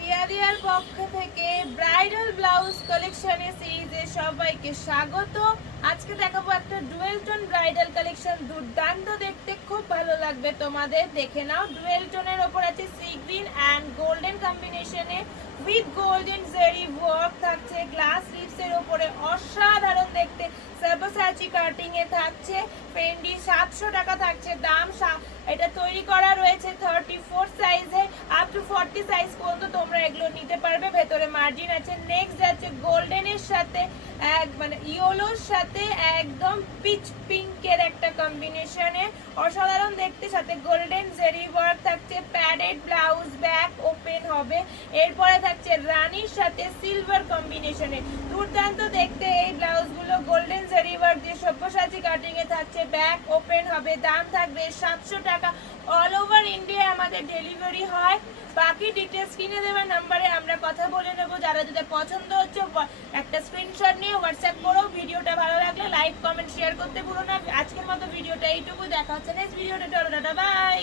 রিয়াদিয়ার পক্ষ থেকে bridal blouse কালেকশনে সিরিজে সবাইকে স্বাগত। আজকে দেখাবো একটা ডুয়েল টোন ব্রাইডাল কালেকশন, দুর্দান্ত দেখতে, খুব ভালো লাগবে তোমাদের। দেখে নাও, ডুয়েল টোনের ওপর আছে সি গ্রিন অ্যান্ড গোল্ডেন কম্বিনেশনে উইথ গোল্ডেন জেরি ওয়ার্ক থাকছে। গ্লাস লিভস এর উপরে অসাধারণ দেখতে সাবসাচি কাটিং এ থাকছে। ফেন্ডি 700 টাকা থাকছে দাম। এটা তৈরি করা রয়েছে 34 সাইজে আপ টু 40 সাইজ পর্যন্ত তোমরা এগুলো নিতে পারবে। ভেতরে মার্জিন আছে। নেক্সট যাচ্ছে গোল্ডেনের সাথে মানে ইয়েলোর সাথে একদম পিচ পিঙ্কের একটা কম্বিনেশনে অসাধারণ দেখতে, সাথে গোল্ডেন জেরি ওয়ার্ক থাকছে। প্যাডেড ব্লাউজ, ব্যাক ওপেন হবে। এরপরে থাকছে রানীর সাথে সিলভার কম্বিনেশনে দুর্দান্ত দেখতে এই ব্লাউজগুলো। গোল্ডেন জেরি ওয়ার্ক দিয়ে সব্যসাচী কাটিং এ থাকছে। ব্যাক ওপেন হবে। দাম থাকবে 700 টাকা। অল ওভার ইন্ডিয়া আমাদের ডেলিভারি হয়। বাকি ডিটেলস কিনে দেওয়ার নাম্বারে আমরা কথা বলে নেবো। যারা যেটা পছন্দ হচ্ছে একটা স্ক্রিনশট নিয়ে হোয়াটসঅ্যাপ করো। ভিডিওটা ভালো লাগলে লাইক কমেন্ট শেয়ার করতে ভুলো না। আজকের মতো ভিডিওটা এইটুকু, দেখা হচ্ছে নেক্সট ভিডিওটা। Tata bye.